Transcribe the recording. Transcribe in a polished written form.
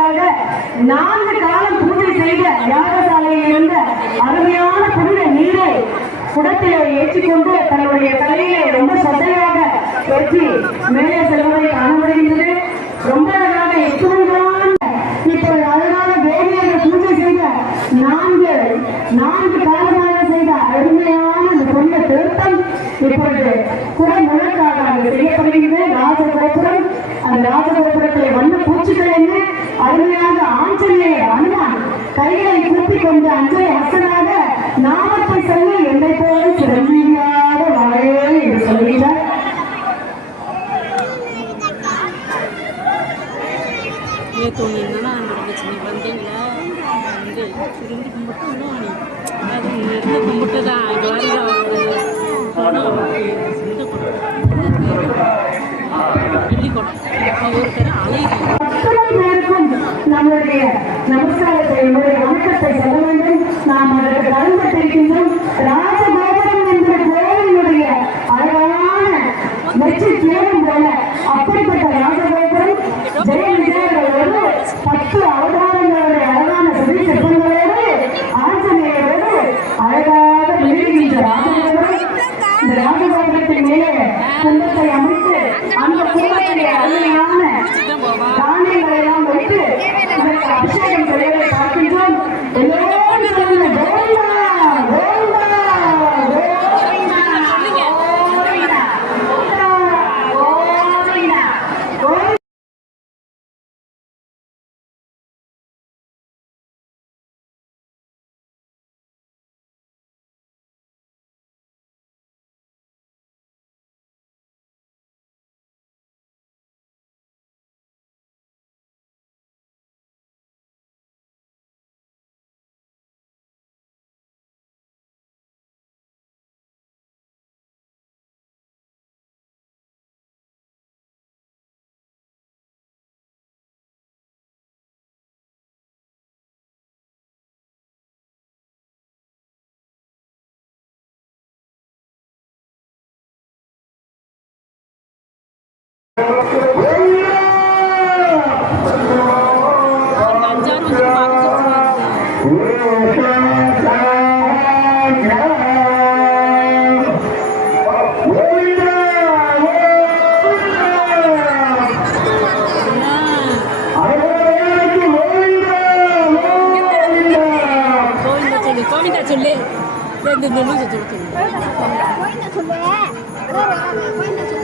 4 காலம் பூஜை செய்த யாகசாலையில் இருந்த அருமையான புனித நீரை குடத்திலே ஏற்றிக்கொண்டு தன்னுடைய தலையிலே ரொம்ப சதையாக ஏற்றி மேலே செல்வதை காண முடிகின்றது. ரொம்ப அழகாக எட்டுமணிகளான இப்போ அழகான தேவியாக பூஜை செய்த 4 காலமாக செய்த அருமையான இந்த புனித திருத்தம் இப்பொழுது குடமுழக்காக அங்கு செய்யப்படுகிறது. ராஜகோபுரம், அந்த ராஜகோபுரத்திலே வண்ண பூச்சிகள் என்ன அருமையாக ஆஞ்சநேயர் அனுமான் கைகளை கூப்பிக் கொண்டு அஞ்சலி ஹஸ்தனாக நாமத்தை சொல்லி என்னை போல சிறந்தியாக வாழே என்று சொல்கிறார். நம்முடைய நமஸ்காரத்தை நம்முடைய வணக்கத்தை சொல்ல வேண்டும். நாம் அதற்கு கடன்பட்டிருக்கின்றோம். ராஜகோபுரம் என்ற கோவிலுடைய அழகான வெற்றி தேடும் போல அப்படிப்பட்ட ராஜகோபுரம் ஜெய விஜயோடு 10 அவதாரங்களுடைய அழகான சுதி சிற்பங்களோடு ஆஞ்சநேயரோடு அழகாக விழுகின்ற ராஜகோபுரம். இந்த ராஜகோபுரத்தின் மேலே குண்டத்தை அமைத்து அந்த குடும்பத்திலே அருமையான தானியங்களை எல்லாம் வைத்து இதற்கு அபிஷேகம் செய்வதை பார்க்கின்றோம். எல்லோரும் சொல்லுங்க கோவிந்தா கோவிந்தா கோவிந்தா கோவிந்தா கோவிந்தா. சொல்லு